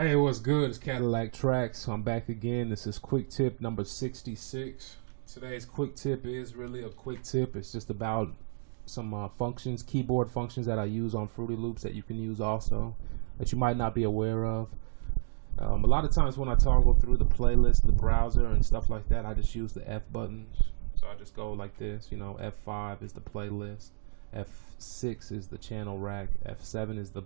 Hey, what's good? It's Cadillaktrackz. So I'm back again. This is quick tip number 66. Today's quick tip is really a quick tip. It's just about some functions, keyboard functions that I use on Fruity Loops that you can use also, that you might not be aware of. A lot of times when I toggle through the playlist, the browser and stuff like that, I just use the F buttons. So I just go like this, you know, F5 is the playlist, F6 is the channel rack, F7 is the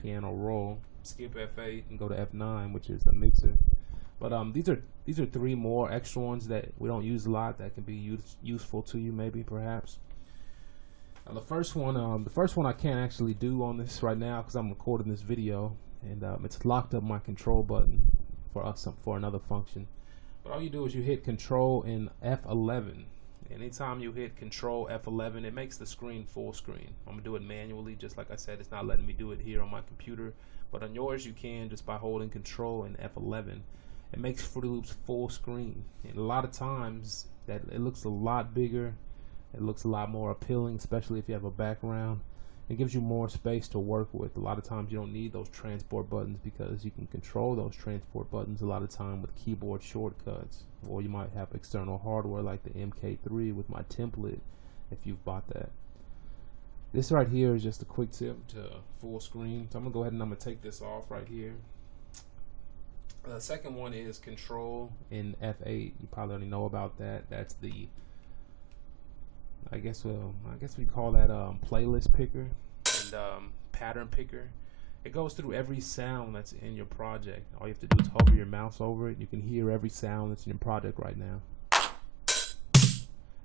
piano roll, skip F8 and go to F9, which is the mixer. But these are three more extra ones that we don't use a lot that can be useful to you, maybe, perhaps. The first one I can't actually do on this right now because I'm recording this video, and it's locked up my control button for another function. But all you do is you hit Control and F11. Anytime you hit Control F11, it makes the screen full screen. I'm gonna do it manually, just like I said. It's not letting me do it here on my computer, but on yours you can just by holding Control and F11. It makes Fruity Loops full screen, and a lot of times that it looks a lot bigger. It looks a lot more appealing, especially if you have a background. It gives you more space to work with. A lot of times you don't need those transport buttons because you can control those transport buttons a lot of time with keyboard shortcuts. Or you might have external hardware like the MK3 with my template if you've bought that. This right here is just a quick tip to full screen. So I'm gonna go ahead and I'm gonna take this off right here. The second one is Control and F8. You probably already know about that. That's the I guess we call that playlist picker and pattern picker. It goes through every sound that's in your project. All you have to do is hover your mouse over it. You can hear every sound that's in your project right now.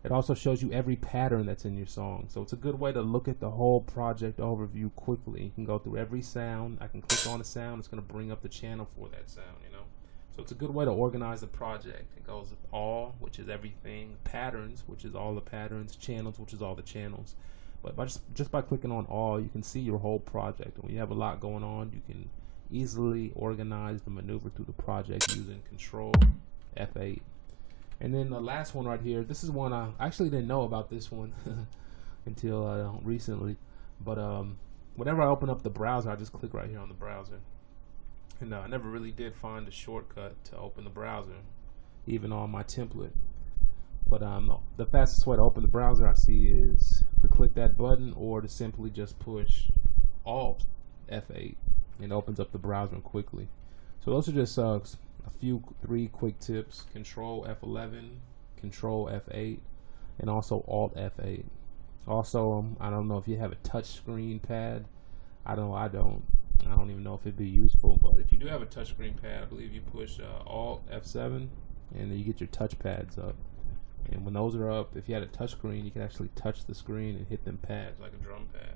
It also shows you every pattern that's in your song. So it's a good way to look at the whole project overview quickly. You can go through every sound. I can click on a sound. It's going to bring up the channel for that sound, you know. So it's a good way to organize the project. It goes with all, which is everything, patterns, which is all the patterns, channels, which is all the channels. But just by clicking on all, you can see your whole project. When you have a lot going on, you can easily organize the maneuver through the project using Control F8. And then the last one right here, this is one I actually didn't know about this one until recently. But whenever I open up the browser, I just click right here on the browser. And I never really did find a shortcut to open the browser, even on my template. But the fastest way to open the browser I see is to click that button or to simply just push Alt F8 and it opens up the browser quickly. So those are just three quick tips: Control F11, Control F8, and also Alt F8. Also, I don't know if you have a touch screen pad. I don't even know if it'd be useful, but if you do have a touchscreen pad, I believe you push Alt F7 and then you get your touch pads up. And when those are up, if you had a touchscreen, you can actually touch the screen and hit them pads like a drum pad.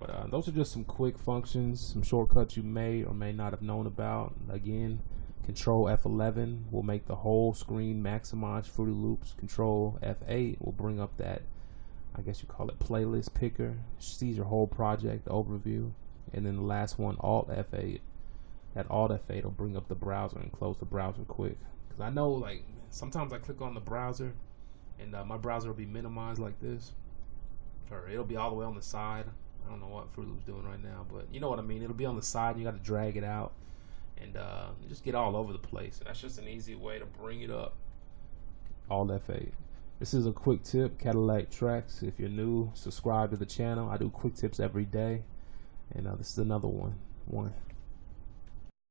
But those are just some quick functions, some shortcuts you may or may not have known about. Again, Control F11 will make the whole screen maximize Fruity Loops. Control F8 will bring up that, I guess you call it playlist picker, sees your whole project overview. And then the last one, Alt F8. That Alt F8 will bring up the browser and close the browser quick. Because I know, like, sometimes I click on the browser and my browser will be minimized like this, or it'll be all the way on the side. I don't know what Fruity Loop's doing right now, but you know what I mean. It'll be on the side and you got to drag it out and just get all over the place. And that's just an easy way to bring it up. Alt F8. This is a quick tip, Cadillaktrackz. If you're new, subscribe to the channel. I do quick tips every day. And this is another one.